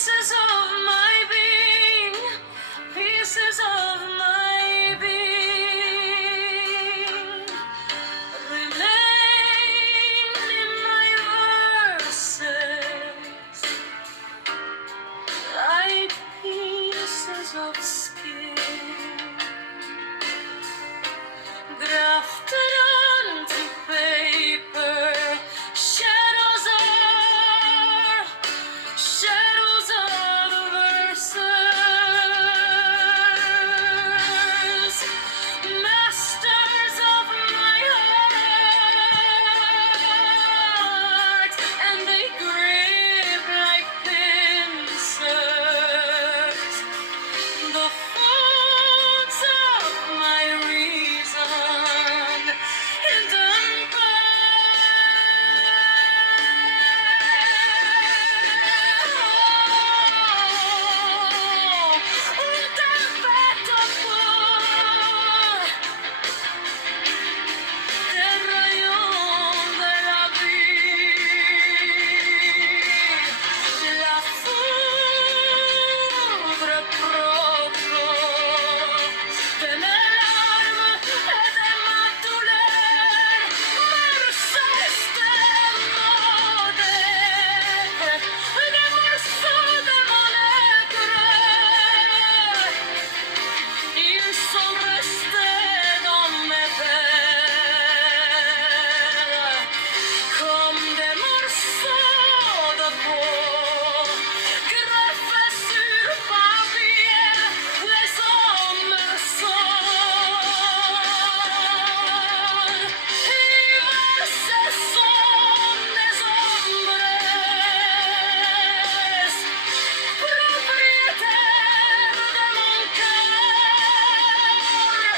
pieces of my being, pieces of my being remain in my verses like pieces of skin grafted onto paper. Shadows of verses, masters of my heart, and they grip like pincers the folds of my reason and del rayón de la vie, la foubre proprio de nell'arma e de matuler merces de mode de morso de monegre il son resté dans mes veines comme des morceaux de peau greffés sur papier les hommes sont ces sont des hombres propriétaires de mon cœur.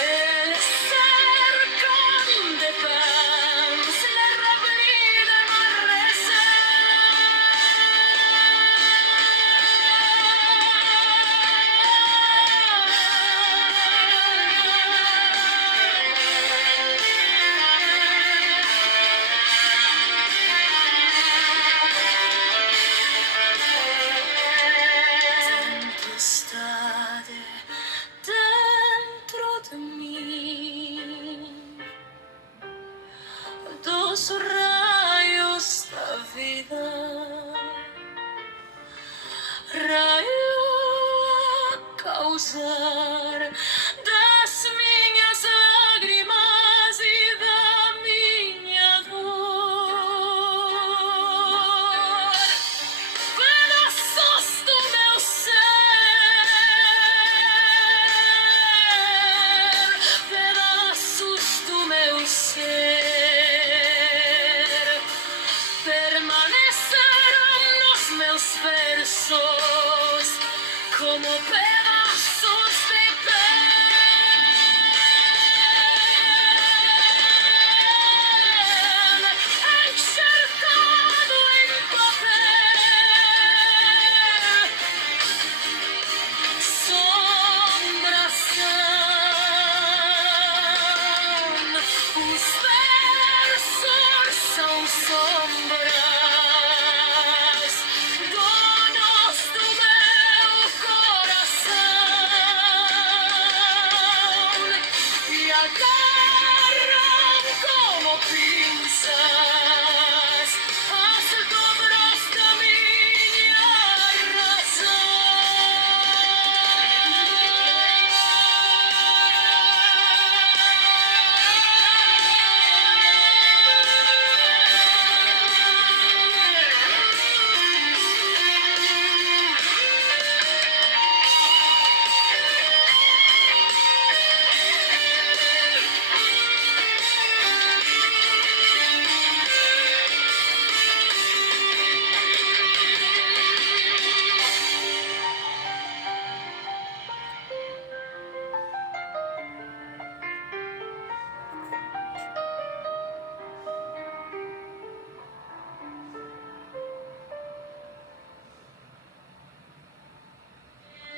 Elles serrent comme des pinces les replis de ma Tempestade dentro de mí, dos rayos da vida, raio a causar das minhas lágrimas e da minha dor, pedaços do meu ser, pedaços do meu ser, permaneceram nos meus versos como pedaços